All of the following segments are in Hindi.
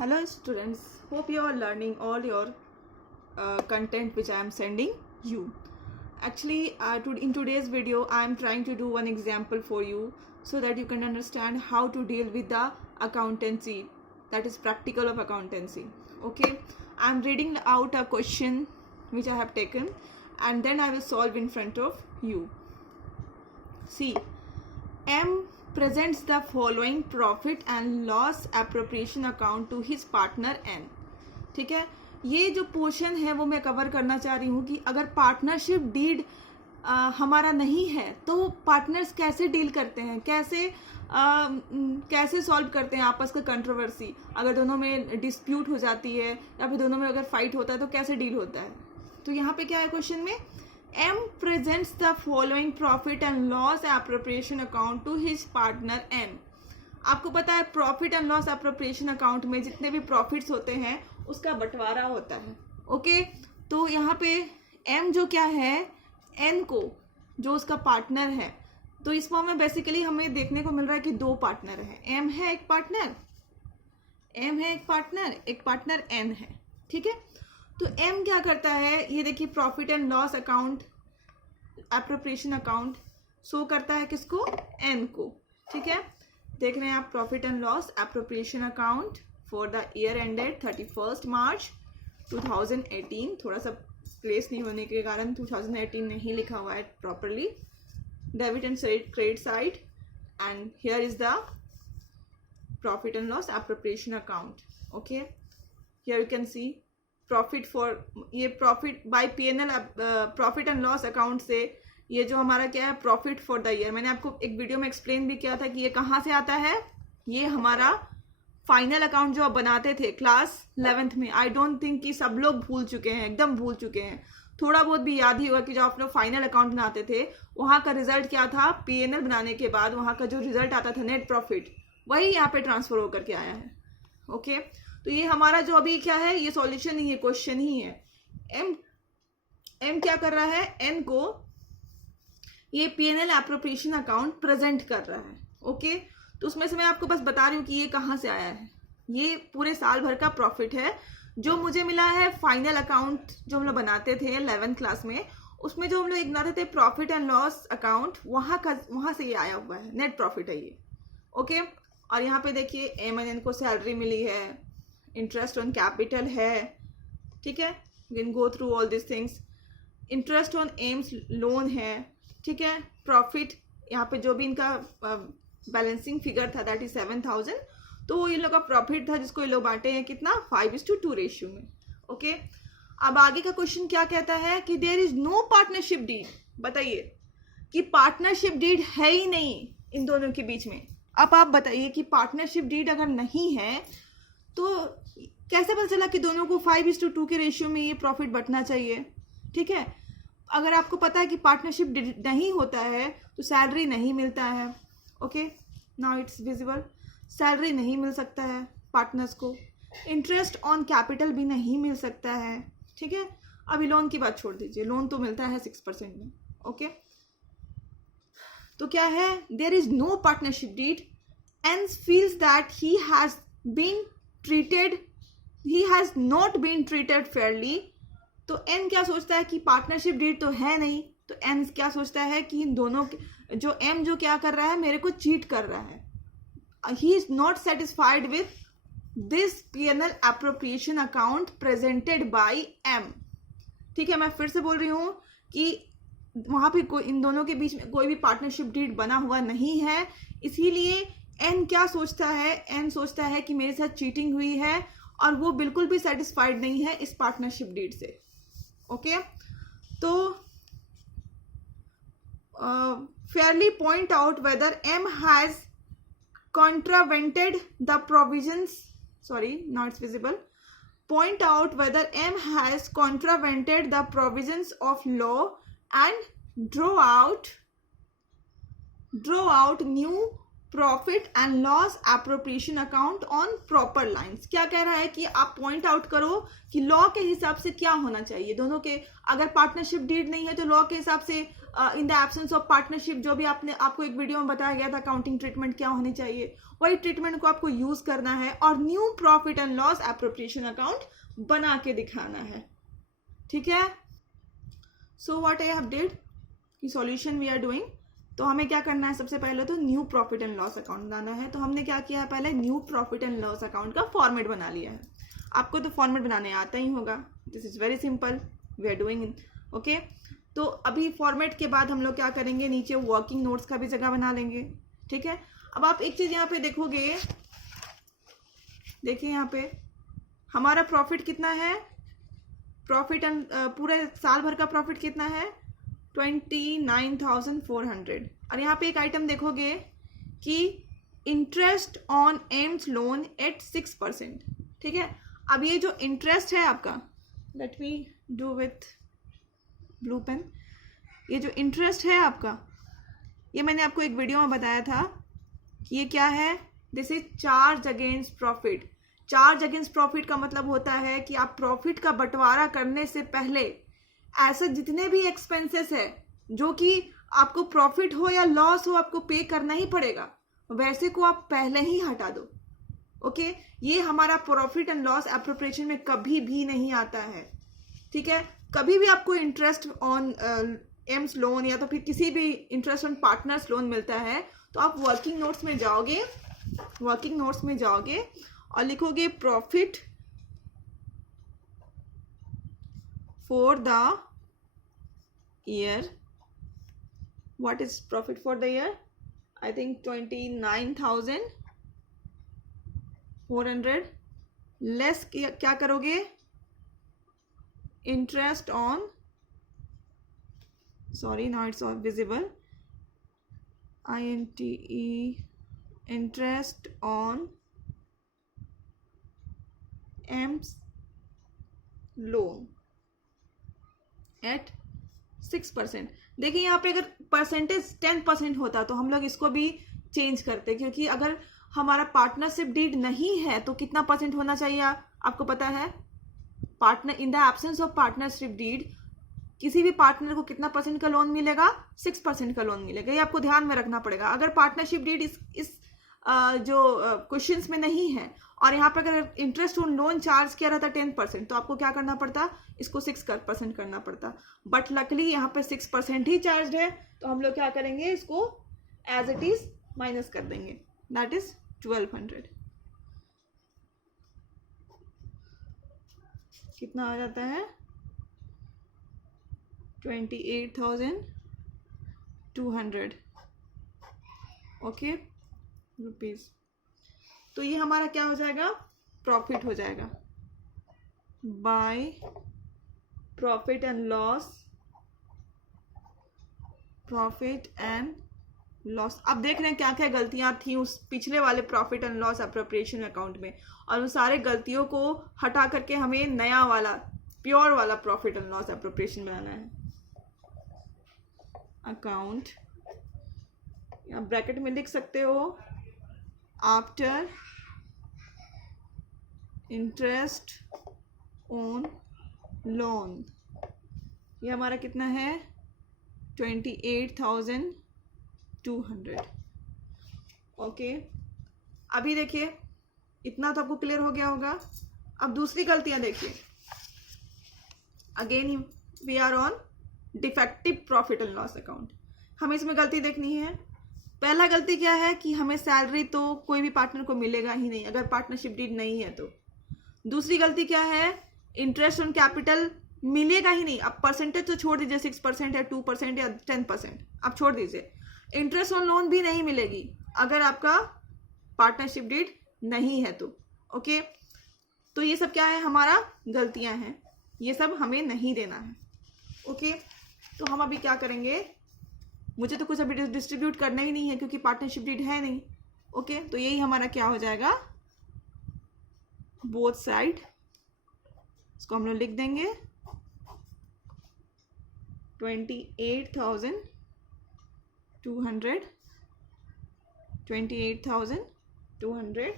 Hello students, hope you are learning all your content which I am sending you. Actually, in today's video I am trying to do one example for you so that you can understand how to deal with the accountancy, that is practical of accountancy. Okay, I am reading out a question which I have taken and then I will solve in front of you. See, M presents the following profit and loss appropriation account to his partner N. ठीक है, ये जो पोर्शन है वो मैं कवर करना चाह रही हूँ कि अगर पार्टनरशिप डीड हमारा नहीं है तो पार्टनर्स कैसे डील करते हैं, कैसे सॉल्व करते हैं आपस का कंट्रोवर्सी, अगर दोनों में डिस्प्यूट हो जाती है या फिर दोनों में अगर फाइट होता है तो कैसे डील होता है. तो यहाँ पे क्या है क्वेश्चन में, M presents the following profit and loss appropriation account to his partner N. आपको पता है profit and loss appropriation account में जितने भी प्रॉफिट्स होते हैं उसका बंटवारा होता है. ओके, तो यहाँ पे M जो क्या है, N को जो उसका पार्टनर है, तो इस फॉर्म में बेसिकली हमें देखने को मिल रहा है कि दो पार्टनर है. M है एक पार्टनर N है. ठीक है, तो M क्या करता है, ये देखिए profit and loss account appropriation account show करता है किसको, N को. ठीक है, देख रहे हैं आप profit and loss appropriation account for the year ended 31 मार्च 2018. थोड़ा सा प्लेस नहीं होने के कारण 2018 नहीं लिखा हुआ है properly. Debit and credit side and here is the profit and loss appropriation account. Okay, here you can see profit for, ये profit by PNL profit and loss account से ये जो हमारा क्या है प्रॉफिट फॉर द ईयर, मैंने आपको एक वीडियो में एक्सप्लेन भी किया था कि ये कहाँ से आता है. ये हमारा फाइनल अकाउंट जो आप बनाते थे क्लास 11th में, आई डोंट थिंक कि सब लोग भूल चुके हैं, एकदम भूल चुके हैं. थोड़ा बहुत भी याद ही होगा कि जो आप लोग फाइनल अकाउंट बनाते थे वहाँ का रिजल्ट क्या था, पीएनएल बनाने के बाद वहाँ का जो रिजल्ट आता था नेट प्रॉफिट, वही यहाँ पे ट्रांसफर होकर के आया है. ओके, तो ये हमारा जो अभी क्या है, ये सॉल्यूशन ही है, क्वेश्चन ही है. एम क्या कर रहा है, एन को ये पीएनएल एप्रोप्रिएशन अकाउंट प्रेजेंट कर रहा है. ओके, तो उसमें से मैं आपको बस बता रही हूँ कि ये कहाँ से आया है. ये पूरे साल भर का प्रॉफिट है जो मुझे मिला है फाइनल अकाउंट जो हम लोग बनाते थे 11th क्लास में, उसमें जो हम लोग एक बनाते थे प्रॉफिट एंड लॉस अकाउंट, वहाँ से ये आया हुआ है, नेट प्रॉफिट है ये. ओके, और यहाँ पे देखिए एम एन एन को सैलरी मिली है, इंटरेस्ट ऑन कैपिटल है. ठीक है, you can go through all this things. Interest on M's loan है. ठीक है, प्रॉफिट यहाँ पे जो भी इनका बैलेंसिंग फिगर था दैट इज 7,000, तो वो ये लोग का प्रॉफिट था जिसको ये लोग बांटे हैं कितना, 5:2 रेशियो में. ओके, अब आगे का क्वेश्चन क्या कहता है कि there is no partnership deed. बताइए कि पार्टनरशिप डीड है ही नहीं इन दोनों के बीच में. अब आप बताइए कि पार्टनरशिप डीड अगर नहीं है तो कैसे पता चला कि दोनों को 5:2 के रेशियो में ये प्रॉफिट बंटना चाहिए. ठीक है, अगर आपको पता है कि पार्टनरशिप नहीं होता है तो सैलरी नहीं मिलता है. Okay, now it's visible, salary नहीं मिल सकता है पार्टनर्स को, इंटरेस्ट ऑन कैपिटल भी नहीं मिल सकता है. ठीक है, अभी लोन की बात छोड़ दीजिए, लोन तो मिलता है 6% में. ओके, तो क्या है, there is no partnership deed and feels that he has not been treated fairly. तो एन क्या सोचता है कि पार्टनरशिप डीड तो है नहीं, तो एन क्या सोचता है कि इन दोनों जो एम जो क्या कर रहा है, मेरे को चीट कर रहा है. He is not satisfied with this PNL appropriation account presented by M. ठीक है, मैं फिर से बोल रही हूँ कि वहां पे कोई, इन दोनों के बीच में कोई भी पार्टनरशिप डीड बना हुआ नहीं है. इसीलिए एन क्या सोचता है, एन सोचता है कि मेरे साथ चीटिंग हुई है और वो बिल्कुल भी सेटिस्फाइड नहीं है इस पार्टनरशिप डीड से. ओके, तो fairly point out whether M has contravented the provisions, sorry, now it's visible, point out whether M has contravented the provisions of law and draw out new profit and loss appropriation account on proper lines. क्या कह रहा है कि आप पॉइंट आउट करो कि लॉ के हिसाब से क्या होना चाहिए दोनों के. अगर पार्टनरशिप डीड नहीं है तो लॉ के हिसाब से इन द एब्सेंस ऑफ पार्टनरशिप, जो भी आपको एक वीडियो में बताया गया था अकाउंटिंग ट्रीटमेंट क्या होनी चाहिए, वही ट्रीटमेंट को आपको यूज करना है और new profit and loss appropriation account बना के दिखाना है. ठीक है. So what I have did कि सॉल्यूशन वी आर डूइंग. तो हमें क्या करना है, सबसे पहले तो new profit and loss account बनाना है. तो हमने क्या किया है, पहले new profit and loss account का फॉर्मेट बना लिया है. आपको तो फॉर्मेट बनाने आता ही होगा. This is very simple, we are doing. Okay. तो अभी फॉर्मेट के बाद हम लोग क्या करेंगे, नीचे वर्किंग नोट्स का भी जगह बना लेंगे. ठीक है. अब आप एक चीज यहाँ पे देखोगे, देखिए यहाँ पे हमारा प्रॉफिट कितना है, प्रॉफिट एंड पूरे साल भर का प्रॉफिट कितना है 29,400. और यहाँ पे एक आइटम देखोगे कि interest on M's loan at 6%. ठीक है. अब ये जो इंटरेस्ट है आपका, let me do with blue pen. ये जो इंटरेस्ट है आपका, ये मैंने आपको एक वीडियो में बताया था कि ये क्या है, this is charge against profit. Charge against profit का मतलब होता है कि आप प्रॉफिट का बंटवारा करने से पहले ऐसे जितने भी एक्सपेंसेस है जो कि आपको प्रॉफिट हो या लॉस हो आपको पे करना ही पड़ेगा, वैसे को आप पहले ही हटा दो. ओके. ये हमारा प्रॉफिट एंड लॉस एप्रोप्रिएशन में कभी भी नहीं आता है. ठीक है. कभी भी आपको इंटरेस्ट ऑन एम्स लोन या तो फिर किसी भी इंटरेस्ट ऑन पार्टनर्स लोन मिलता है तो आप वर्किंग नोट्स में जाओगे और लिखोगे profit for the year. What is profit for the year? I think 29,400 less क्या करोगे, interest on, sorry now it's all visible, interest on AIIMS loan at 6%. देखिए यहाँ पे अगर परसेंटेज 10% होता तो हम लोग इसको भी चेंज करते, क्योंकि अगर हमारा पार्टनरशिप डीड नहीं है तो कितना परसेंट होना चाहिए आपको पता है. Partner in the absence of partnership deed किसी भी पार्टनर को कितना परसेंट का लोन मिलेगा, 6% का लोन मिलेगा. ये आपको ध्यान में रखना पड़ेगा. अगर पार्टनरशिप डीड इस जो क्वेश्चंस में नहीं है और यहाँ पर अगर इंटरेस्ट ऑन लोन चार्ज किया रहता 10%, तो आपको क्या करना पड़ता, इसको 6% करना पड़ता. बट लकली यहाँ पे 6% ही चार्ज है, तो हम लोग क्या करेंगे, इसको एज इट इज माइनस कर देंगे. That is 1200. कितना आ जाता है, 28,200. Okay rupees. तो ये हमारा क्या हो जाएगा, प्रॉफिट हो जाएगा by profit and loss. Profit and loss. अब देख रहे हैं क्या क्या गलतियां थी उस पिछले वाले profit and loss appropriation account में, और उन सारे गलतियों को हटा करके हमें नया वाला प्योर वाला प्रॉफिट एंड लॉस एप्रोप्रिएशन बनाना है. अकाउंट या ब्रैकेट में लिख सकते हो, आफ्टर इंटरेस्ट ऑन लोन. ये हमारा कितना है, 28,200. ओके. अभी देखिए इतना तो आपको क्लियर हो गया होगा. अब दूसरी गलतियां देखिए. Again we are on defective profit and loss account. हमें इसमें गलती देखनी है. पहला गलती क्या है कि हमें सैलरी तो कोई भी पार्टनर को मिलेगा ही नहीं अगर पार्टनरशिप डीड नहीं है तो. दूसरी गलती क्या है, इंटरेस्ट ऑन कैपिटल मिलेगा ही नहीं. अब परसेंटेज तो छोड़ दीजिए, 6% या 2% या 10%, आप छोड़ दीजिए. इंटरेस्ट ऑन लोन भी नहीं मिलेगी अगर आपका पार्टनरशिप डीड नहीं है तो. ओके. तो ये सब क्या है, हमारा गलतियां हैं, ये सब हमें नहीं देना है. ओके. तो हम अभी क्या करेंगे, मुझे तो कुछ अभी डिस्ट्रीब्यूट करना ही नहीं है क्योंकि पार्टनरशिप डीड है नहीं. ओके. तो यही हमारा क्या हो जाएगा, बोथ साइड. इसको हम लोग लिख देंगे 28,200 28,200.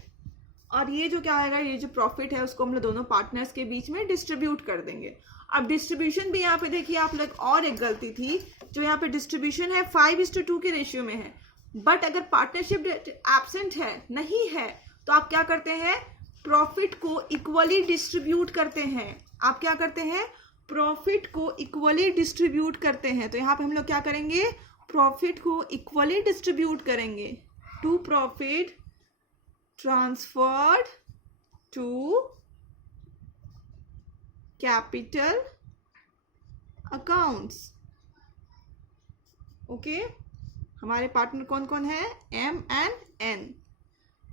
और ये जो क्या होगा, ये जो प्रॉफिट है उसको हम लोग दोनों पार्टनर्स के बीच में डिस्ट्रीब्यूट कर देंगे। अब डिस्ट्रीब्यूशन भी यहाँ पे देखिए आप लोग, और एक गलती थी, जो यहाँ पे डिस्ट्रीब्यूशन है 5:2 के रेशियो में है, बट अगर पार्टनरशिप एब्सेंट है, नहीं है, तो आप क्या करते हैं, प्रॉफिट को इक्वली डिस्ट्रीब्यूट करते हैं। आप क्या करते हैं, प्रॉफिट को इक्वली डिस्ट्रीब्यूट करते हैं। तो यहाँ पे हम लोग क्या करेंगे, प्रॉफिट को इक्वली डिस्ट्रीब्यूट करेंगे। Two profit transferred to capital accounts. Okay, हमारे पार्टनर कौन कौन है, एम एंड एन।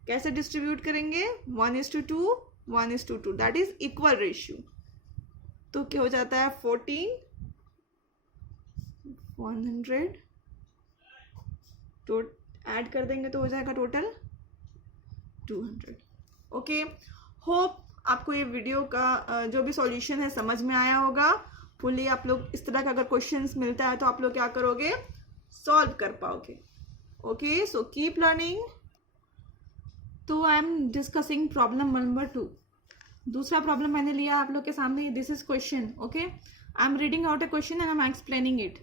कैसे डिस्ट्रीब्यूट करेंगे, 1:2, 1:2, दैट इज इक्वल रेशियो। तो क्या हो जाता है, 14, 100, तो ऐड कर देंगे तो हो जाएगा टोटल 200। ओके, होप आपको ये वीडियो का जो भी सॉल्यूशन है समझ में आया होगा फुली। आप लोग इस तरह का अगर क्वेश्चंस मिलता है तो आप लोग क्या करोगे, सॉल्व कर पाओगे। Okay, so keep learning. तो I am discussing problem number 2। दूसरा प्रॉब्लम मैंने लिया आप लोग के सामने, this is question. Okay, I am reading out a question and I am explaining it.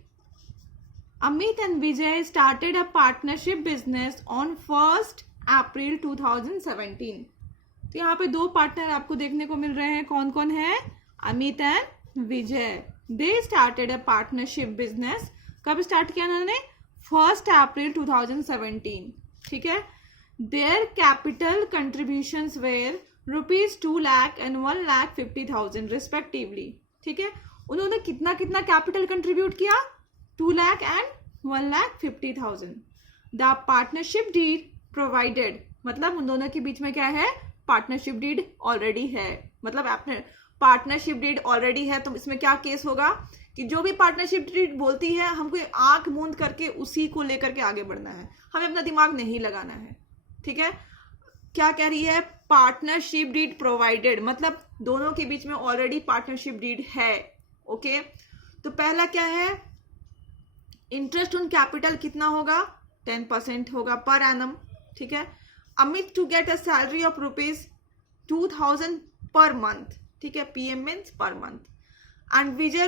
Amit and Vijay started a partnership business on 1st April 2017. तो यहाँ पे दो पार्टनर आपको देखने को मिल रहे हैं, कौन कौन है, Amit and Vijay. They started a partnership business, कब स्टार्ट किया उन्होंने, 1st April 2017। ठीक है, their capital contributions were ₹2 lakh and 1,50,000 respectively. ठीक है, उन्होंने कितना कितना कैपिटल कंट्रीब्यूट किया, 2 lakh and 1,50,000। The partnership deed provided, मतलब उन दोनों के बीच में क्या है, पार्टनरशिप डीड ऑलरेडी है। मतलब आपने पार्टनरशिप डीड ऑलरेडी है तो इसमें क्या केस होगा कि जो भी पार्टनरशिप डीड बोलती है हमको आंख मूंद करके उसी को लेकर के आगे बढ़ना है, हमें अपना दिमाग नहीं लगाना है। ठीक है, क्या कह रही है, पार्टनरशिप डीड प्रोवाइडेड, मतलब दोनों के बीच में ऑलरेडी पार्टनरशिप डीड है। ओके, तो पहला क्या है, इंटरेस्ट ऑन कैपिटल कितना होगा, 10% होगा पर एनम। ठीक है, Amit to get a salary of ₹2,000 per month. ठीक है, PM means per month, and Vijay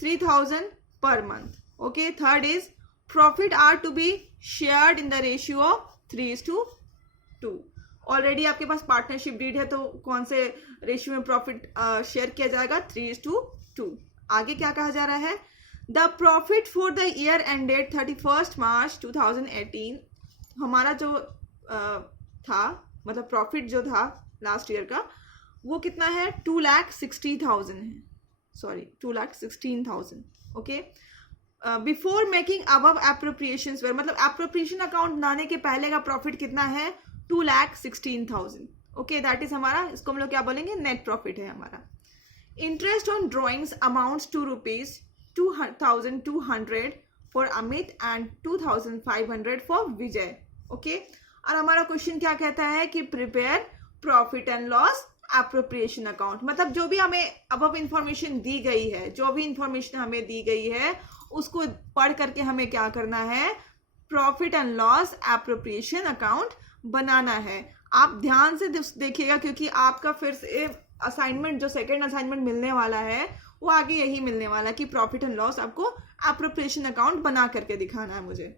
₹3,000 per month. Okay, third is profit are to be shared in the ratio of 3:2। Already आपके पास पार्टनरशिप डीड है तो कौन से रेशियो में प्रॉफिट शेयर किया जाएगा, 3:2। आगे क्या कहा जा रहा है, the profit for the year ended 31st March 2018। हमारा जो था, मतलब प्रॉफिट जो था लास्ट ईयर का, वो कितना है, 2,60,000 है, sorry 2,16,000। Okay, before making above appropriations where, मतलब एप्रोप्रिएशन अकाउंट बनाने के पहले का प्रॉफिट कितना है, 2,16,000। ओके, दैट इज हमारा, इसको हम लोग क्या बोलेंगे, नेट प्रॉफिट है हमारा। Interest on drawings amounts to ₹2,200 for Amit and 2,500 for Vijay. Okay, और हमारा क्वेश्चन क्या कहता है कि prepare profit and loss appropriation account, मतलब जो भी हमें अब इंफॉर्मेशन दी गई है, जो भी इंफॉर्मेशन हमें दी गई है उसको पढ़ करके हमें क्या करना है, profit and loss appropriation account बनाना है। आप ध्यान से देखिएगा क्योंकि आपका फिर से असाइनमेंट, जो सेकेंड असाइनमेंट मिलने वाला है वो आगे यही मिलने वाला है कि प्रॉफिट एंड लॉस आपको एप्रोप्रिएशन अकाउंट बना करके दिखाना है मुझे।